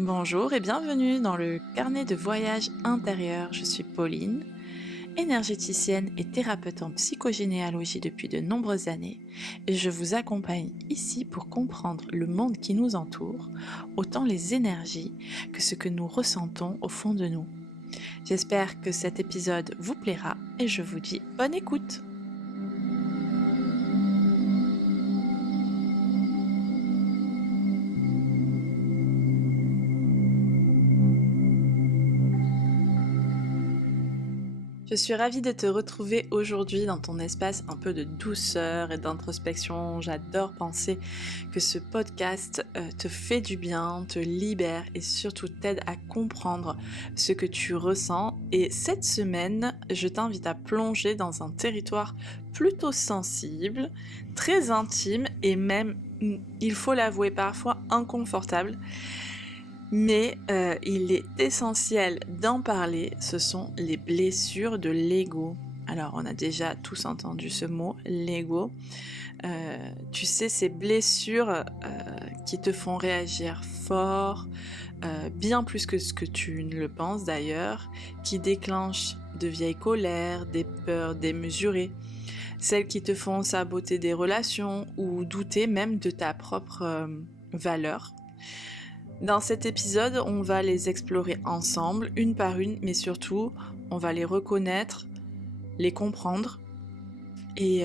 Bonjour et bienvenue dans le carnet de voyage intérieur. Je suis Pauline, énergéticienne et thérapeute en psychogénéalogie depuis de nombreuses années et je vous accompagne ici pour comprendre le monde qui nous entoure, autant les énergies que ce que nous ressentons au fond de nous. J'espère que cet épisode vous plaira et je vous dis bonne écoute. Je suis ravie de te retrouver aujourd'hui dans ton espace un peu de douceur et d'introspection. J'adore penser que ce podcast te fait du bien, te libère et surtout t'aide à comprendre ce que tu ressens. Et cette semaine, je t'invite à plonger dans un territoire plutôt sensible, très intime et même, il faut l'avouer, parfois inconfortable. Mais il est essentiel d'en parler, ce sont les blessures de l'ego. Alors on a déjà tous entendu ce mot, l'ego. Tu sais, ces blessures qui te font réagir fort, bien plus que ce que tu ne le penses d'ailleurs, qui déclenchent de vieilles colères, des peurs démesurées, celles qui te font saboter des relations ou douter même de ta propre valeur. Dans cet épisode, on va les explorer ensemble, une par une, mais surtout, on va les reconnaître, les comprendre et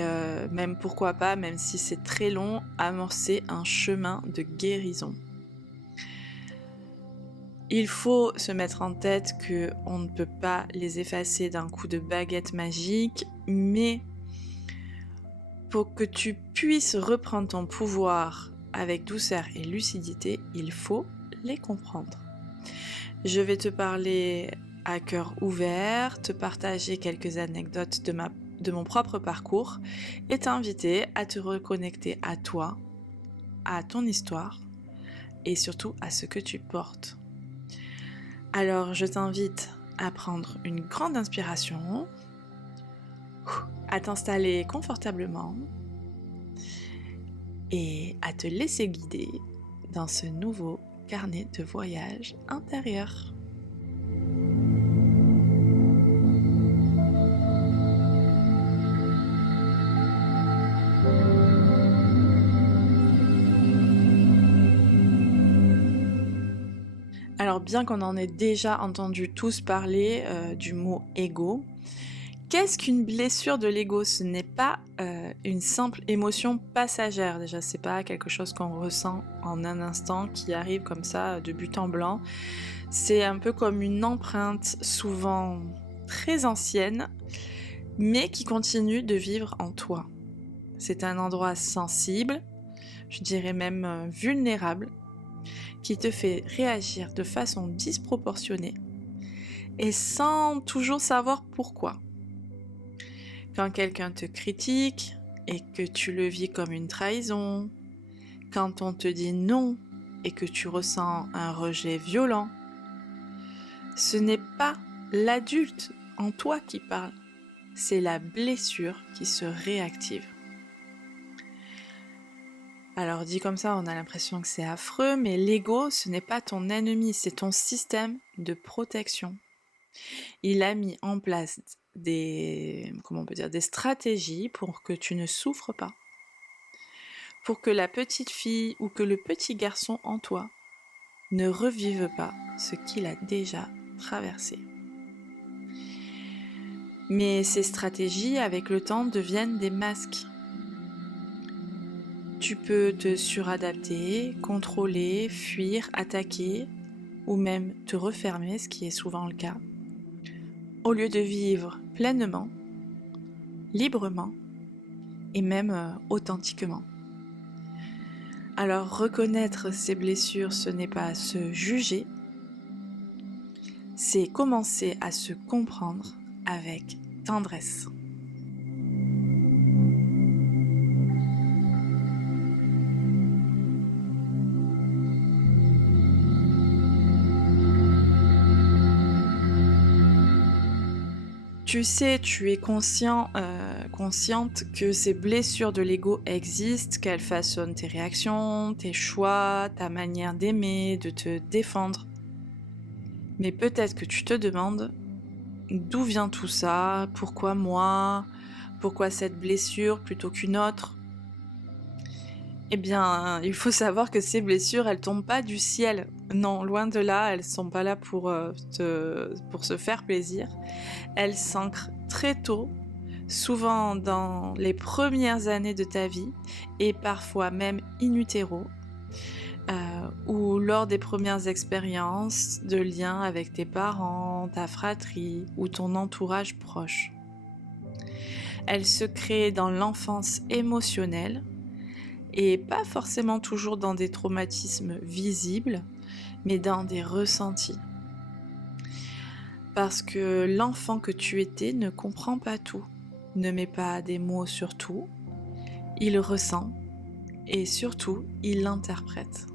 même pourquoi pas, même si c'est très long, amorcer un chemin de guérison. Il faut se mettre en tête qu'on ne peut pas les effacer d'un coup de baguette magique, mais pour que tu puisses reprendre ton pouvoir avec douceur et lucidité, il faut les comprendre. Je vais te parler à cœur ouvert, te partager quelques anecdotes de mon propre parcours et t'inviter à te reconnecter à toi, à ton histoire et surtout à ce que tu portes. Alors je t'invite à prendre une grande inspiration, à t'installer confortablement et à te laisser guider dans ce nouveau carnet de voyage intérieur. Alors bien qu'on en ait déjà entendu tous parler du mot ego, qu'est-ce qu'une blessure de l'ego ? Ce n'est pas une simple émotion passagère. Déjà, c'est pas quelque chose qu'on ressent en un instant, qui arrive comme ça de but en blanc. C'est un peu comme une empreinte, souvent très ancienne, mais qui continue de vivre en toi. C'est un endroit sensible, je dirais même vulnérable, qui te fait réagir de façon disproportionnée et sans toujours savoir pourquoi. Quand quelqu'un te critique et que tu le vis comme une trahison, quand on te dit non et que tu ressens un rejet violent, ce n'est pas l'adulte en toi qui parle, c'est la blessure qui se réactive. Alors dit comme ça, on a l'impression que c'est affreux, mais l'ego, ce n'est pas ton ennemi, c'est ton système de protection. Il a mis en place des stratégies pour que tu ne souffres pas, pour que la petite fille ou que le petit garçon en toi ne revive pas ce qu'il a déjà traversé. Mais ces stratégies, avec le temps, deviennent des masques. Tu peux te suradapter, contrôler, fuir, attaquer, ou même te refermer, ce qui est souvent le cas, au lieu de vivre pleinement, librement et même authentiquement. Alors reconnaître ces blessures, ce n'est pas se juger, c'est commencer à se comprendre avec tendresse. tu es consciente que ces blessures de l'ego existent, qu'elles façonnent tes réactions, tes choix, ta manière d'aimer, de te défendre. Mais peut-être que tu te demandes d'où vient tout ça, pourquoi moi, pourquoi cette blessure plutôt qu'une autre. Eh bien, il faut savoir que ces blessures, elles tombent pas du ciel. Non, loin de là, elles sont pas là pour se faire plaisir. Elles s'ancrent très tôt, souvent dans les premières années de ta vie, et parfois même in utero, ou lors des premières expériences de lien avec tes parents, ta fratrie ou ton entourage proche. Elles se créent dans l'enfance émotionnelle, et pas forcément toujours dans des traumatismes visibles, mais dans des ressentis. Parce que l'enfant que tu étais ne comprend pas tout, ne met pas des mots sur tout, il ressent et surtout il l'interprète.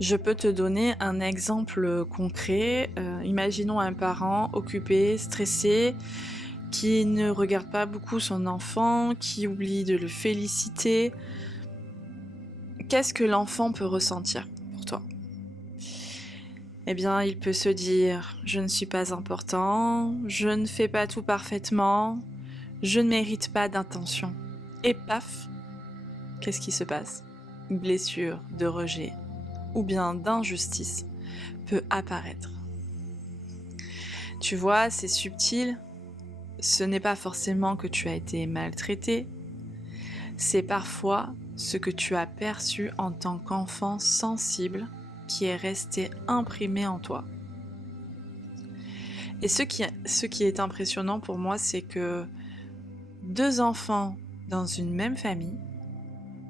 Je peux te donner un exemple concret. Imaginons un parent occupé, stressé, qui ne regarde pas beaucoup son enfant, qui oublie de le féliciter. Qu'est-ce que l'enfant peut ressentir pour toi ? Eh bien, il peut se dire « je ne suis pas important, je ne fais pas tout parfaitement, je ne mérite pas d'attention ». Et paf, qu'est-ce qui se passe ? Une blessure de rejet ou bien d'injustice peut apparaître. Tu vois, c'est subtil. Ce n'est pas forcément que tu as été maltraité, c'est parfois ce que tu as perçu en tant qu'enfant sensible qui est resté imprimé en toi. Et ce qui est impressionnant pour moi, c'est que 2 enfants dans une même famille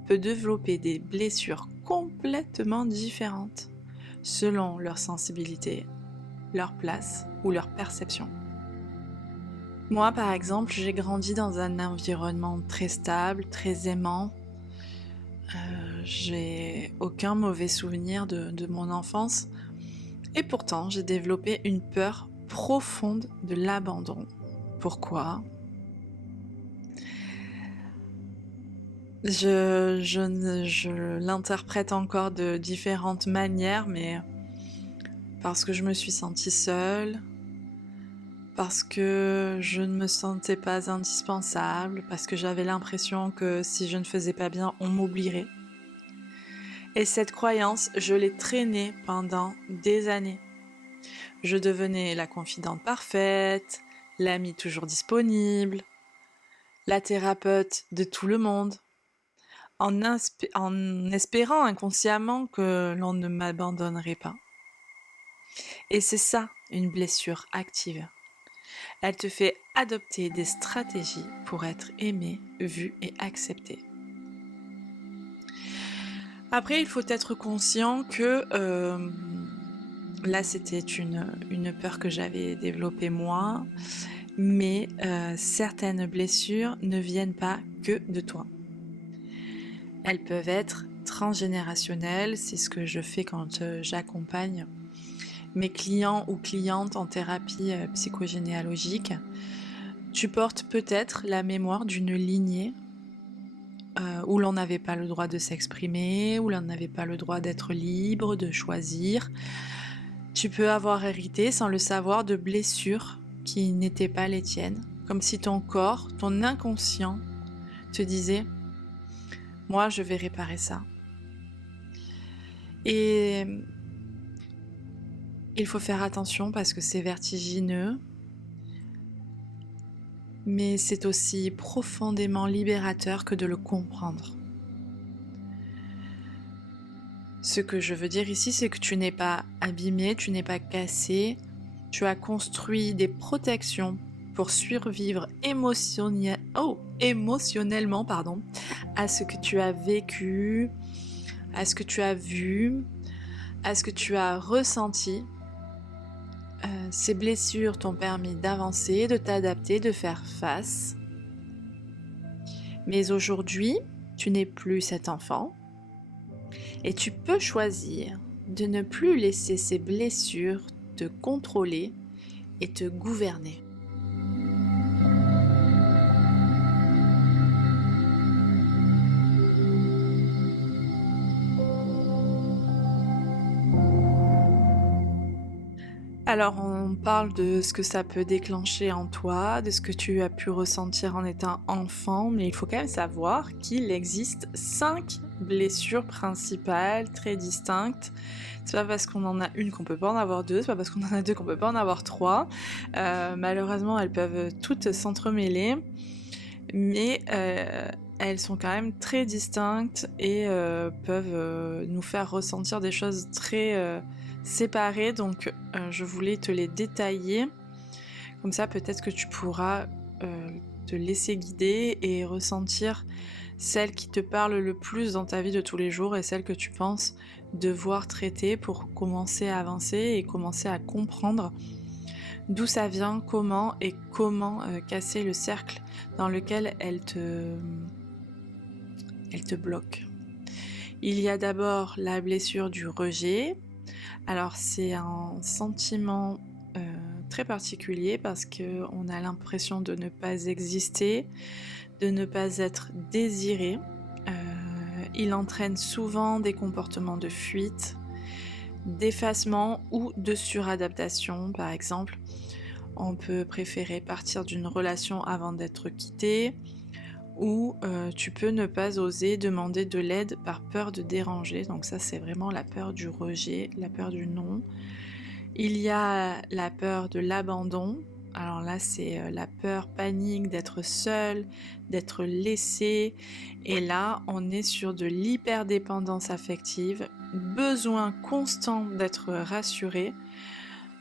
peuvent développer des blessures complètement différentes selon leur sensibilité, leur place ou leur perception. Moi, par exemple, j'ai grandi dans un environnement très stable, très aimant. J'ai aucun mauvais souvenir de mon enfance. Et pourtant, j'ai développé une peur profonde de l'abandon. Pourquoi ? Je l'interprète encore de différentes manières, mais parce que je me suis sentie seule, parce que je ne me sentais pas indispensable, parce que j'avais l'impression que si je ne faisais pas bien, on m'oublierait. Et cette croyance, je l'ai traînée pendant des années. Je devenais la confidente parfaite, l'amie toujours disponible, la thérapeute de tout le monde, en espérant inconsciemment que l'on ne m'abandonnerait pas. Et c'est ça, une blessure active. Elle te fait adopter des stratégies pour être aimé, vu et accepté. Après, il faut être conscient que là, c'était une peur que j'avais développée moi, mais certaines blessures ne viennent pas que de toi. Elles peuvent être transgénérationnelles, c'est ce que je fais quand j'accompagne mes clients ou clientes en thérapie psychogénéalogique. Tu portes peut-être la mémoire d'une lignée où l'on n'avait pas le droit de s'exprimer, où l'on n'avait pas le droit d'être libre, de choisir. Tu peux avoir hérité sans le savoir de blessures qui n'étaient pas les tiennes, comme si ton corps, ton inconscient te disait « moi je vais réparer ça ». Et il faut faire attention parce que c'est vertigineux, mais c'est aussi profondément libérateur que de le comprendre. Ce que je veux dire ici, c'est que tu n'es pas abîmé, tu n'es pas cassé, tu as construit des protections pour survivre émotionnellement à ce que tu as vécu, à ce que tu as vu, à ce que tu as ressenti. Ces blessures t'ont permis d'avancer, de t'adapter, de faire face. Mais aujourd'hui, tu n'es plus cet enfant et tu peux choisir de ne plus laisser ces blessures te contrôler et te gouverner. Alors, on parle de ce que ça peut déclencher en toi, de ce que tu as pu ressentir en étant enfant, mais il faut quand même savoir qu'il existe 5 blessures principales très distinctes. C'est pas parce qu'on en a une qu'on peut pas en avoir deux, c'est pas parce qu'on en a deux qu'on peut pas en avoir trois. Malheureusement, elles peuvent toutes s'entremêler, mais elles sont quand même très distinctes et peuvent nous faire ressentir des choses très séparées. Donc je voulais te les détailler, comme ça peut-être que tu pourras te laisser guider et ressentir celles qui te parlent le plus dans ta vie de tous les jours et celles que tu penses devoir traiter pour commencer à avancer et commencer à comprendre d'où ça vient, comment casser le cercle dans lequel elle te bloque. Il y a d'abord la blessure du rejet. Alors c'est un sentiment très particulier parce qu'on a l'impression de ne pas exister, de ne pas être désiré. Il entraîne souvent des comportements de fuite, d'effacement ou de suradaptation. Par exemple, on peut préférer partir d'une relation avant d'être quitté, ou tu peux ne pas oser demander de l'aide par peur de déranger. Donc ça, c'est vraiment la peur du rejet, la peur du non. Il y a la peur de l'abandon. Alors là, c'est la peur panique d'être seul, d'être laissé. Et là, on est sur de l'hyperdépendance affective, besoin constant d'être rassuré.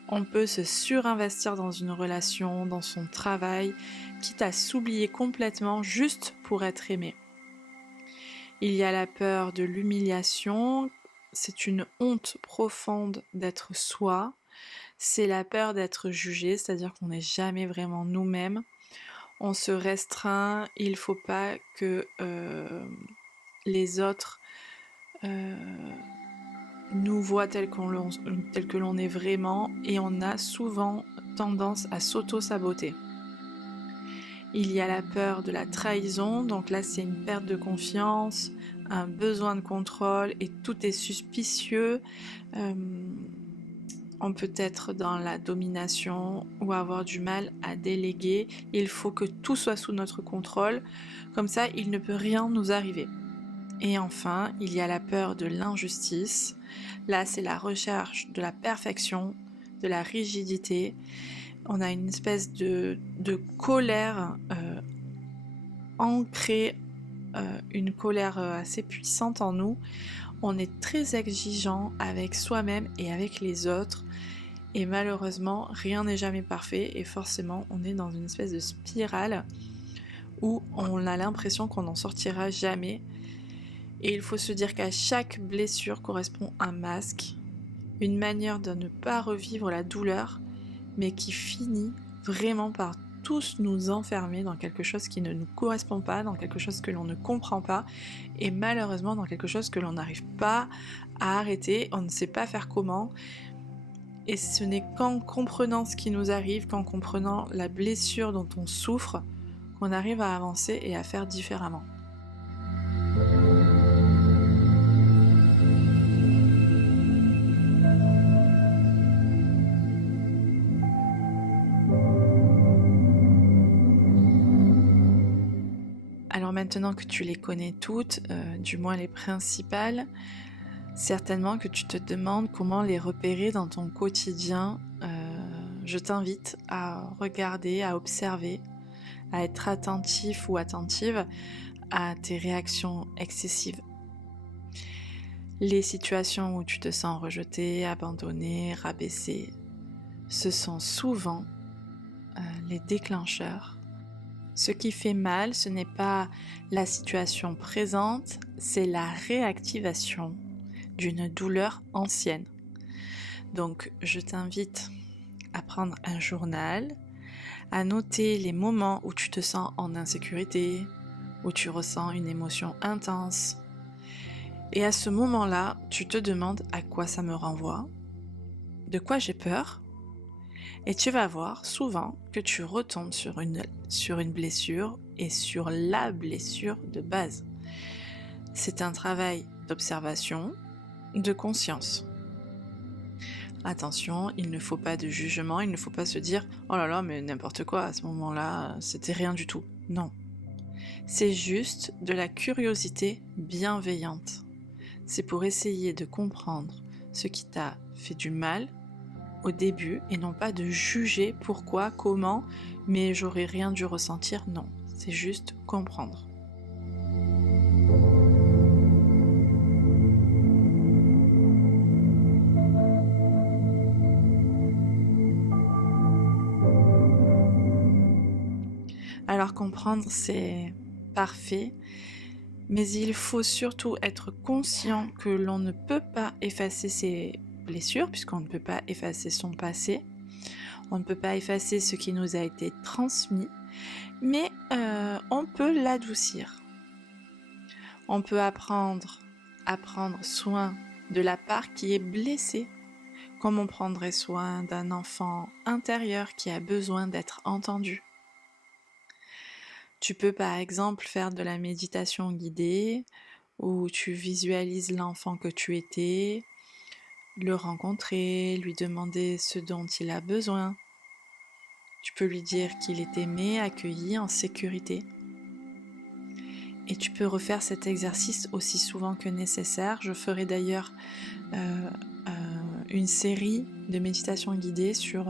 On peut se surinvestir dans une relation, dans son travail, quitte à s'oublier complètement juste pour être aimé. Il y a la peur de l'humiliation. C'est une honte profonde d'être soi. C'est la peur d'être jugé, c'est-à-dire qu'on n'est jamais vraiment nous-mêmes. On se restreint, il ne faut pas que les autres nous voient tel que l'on est vraiment, et on a souvent tendance à s'auto-saboter. Il y a la peur de la trahison, donc là c'est une perte de confiance, un besoin de contrôle et tout est suspicieux. On peut être dans la domination ou avoir du mal à déléguer. Il faut que tout soit sous notre contrôle, comme ça il ne peut rien nous arriver. Et enfin, il y a la peur de l'injustice. Là, c'est la recherche de la perfection, de la rigidité. On a une espèce de colère ancrée, une colère assez puissante en nous. On est très exigeant avec soi-même et avec les autres. Et malheureusement, rien n'est jamais parfait et forcément, on est dans une espèce de spirale où on a l'impression qu'on n'en sortira jamais. Et il faut se dire qu'à chaque blessure correspond un masque, une manière de ne pas revivre la douleur, mais qui finit vraiment par tous nous enfermer dans quelque chose qui ne nous correspond pas, dans quelque chose que l'on ne comprend pas, et malheureusement dans quelque chose que l'on n'arrive pas à arrêter, on ne sait pas faire comment. Et ce n'est qu'en comprenant ce qui nous arrive, qu'en comprenant la blessure dont on souffre, qu'on arrive à avancer et à faire différemment. Alors maintenant que tu les connais toutes, du moins les principales, certainement que tu te demandes comment les repérer dans ton quotidien. Je t'invite à regarder, à observer, à être attentif ou attentive à tes réactions excessives. Les situations où tu te sens rejeté, abandonné, rabaissé, ce sont souvent les déclencheurs. Ce qui fait mal, ce n'est pas la situation présente, c'est la réactivation d'une douleur ancienne. Donc, je t'invite à prendre un journal, à noter les moments où tu te sens en insécurité, où tu ressens une émotion intense. Et à ce moment-là, tu te demandes à quoi ça me renvoie, de quoi j'ai peur, Et tu vas voir souvent que tu retombes sur une blessure et sur la blessure de base. C'est un travail d'observation, de conscience. Attention, il ne faut pas de jugement, il ne faut pas se dire « Oh là là, mais n'importe quoi, à ce moment-là, c'était rien du tout ». Non, c'est juste de la curiosité bienveillante. C'est pour essayer de comprendre ce qui t'a fait du mal au début et non pas de juger pourquoi, comment, mais j'aurais rien dû ressentir. Non, c'est juste comprendre. Alors comprendre, c'est parfait, mais il faut surtout être conscient que l'on ne peut pas effacer ses blessures, puisqu'on ne peut pas effacer son passé, on ne peut pas effacer ce qui nous a été transmis, mais on peut l'adoucir. On peut apprendre à prendre soin de la part qui est blessée, comme on prendrait soin d'un enfant intérieur qui a besoin d'être entendu. Tu peux par exemple faire de la méditation guidée où tu visualises l'enfant que tu étais, le rencontrer, lui demander ce dont il a besoin. Tu peux lui dire qu'il est aimé, accueilli, en sécurité. Et tu peux refaire cet exercice aussi souvent que nécessaire. Je ferai d'ailleurs une série de méditations guidées sur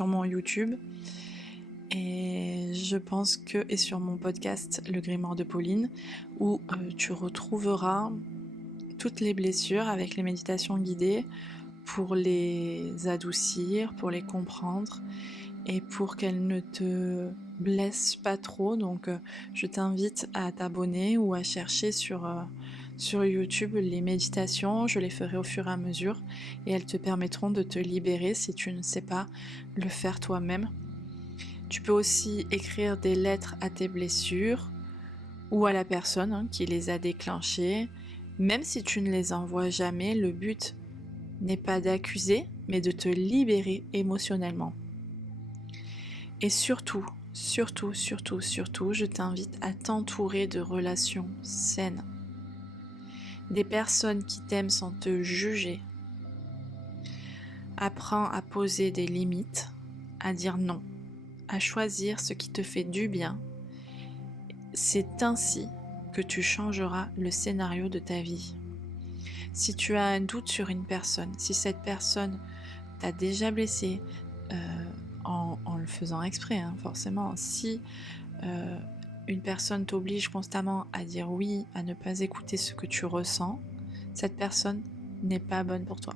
mon YouTube. Et je pense et sur mon podcast Le Grimoire de Pauline, où tu retrouveras toutes les blessures avec les méditations guidées pour les adoucir, pour les comprendre et pour qu'elles ne te blessent pas trop. Donc je t'invite à t'abonner ou à chercher sur YouTube les méditations. Je les ferai au fur et à mesure et elles te permettront de te libérer si tu ne sais pas le faire toi-même. Tu peux aussi écrire des lettres à tes blessures ou à la personne qui les a déclenchées. Même si tu ne les envoies jamais, le but n'est pas d'accuser, mais de te libérer émotionnellement. Et surtout, je t'invite à t'entourer de relations saines. Des personnes qui t'aiment sans te juger. Apprends à poser des limites, à dire non, à choisir ce qui te fait du bien. C'est ainsi que tu changeras le scénario de ta vie. Si tu as un doute sur une personne, si cette personne t'a déjà blessé, en le faisant exprès, forcément, si une personne t'oblige constamment à dire oui, à ne pas écouter ce que tu ressens, cette personne n'est pas bonne pour toi.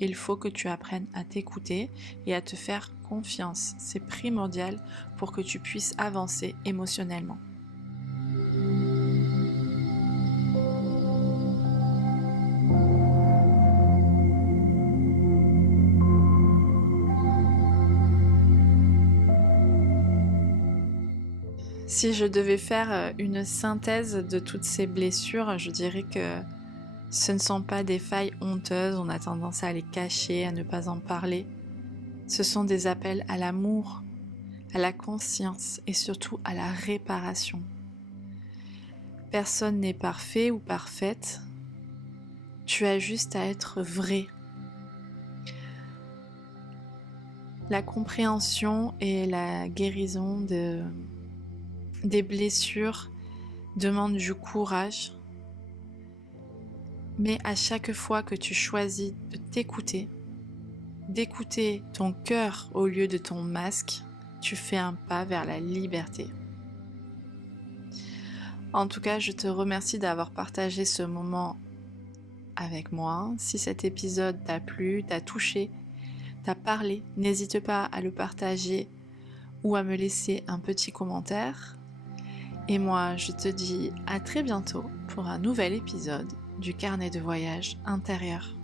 Il faut que tu apprennes à t'écouter et à te faire confiance. C'est primordial pour que tu puisses avancer émotionnellement. Si je devais faire une synthèse de toutes ces blessures, je dirais que ce ne sont pas des failles honteuses, on a tendance à les cacher, à ne pas en parler. Ce sont des appels à l'amour, à la conscience et surtout à la réparation. Personne n'est parfait ou parfaite, tu as juste à être vrai. La compréhension et la guérison des blessures demandent du courage. Mais à chaque fois que tu choisis de t'écouter, d'écouter ton cœur au lieu de ton masque, tu fais un pas vers la liberté. En tout cas, je te remercie d'avoir partagé ce moment avec moi. Si cet épisode t'a plu, t'a touché, t'a parlé, n'hésite pas à le partager ou à me laisser un petit commentaire. Et moi, je te dis à très bientôt pour un nouvel épisode du carnet de voyage intérieur.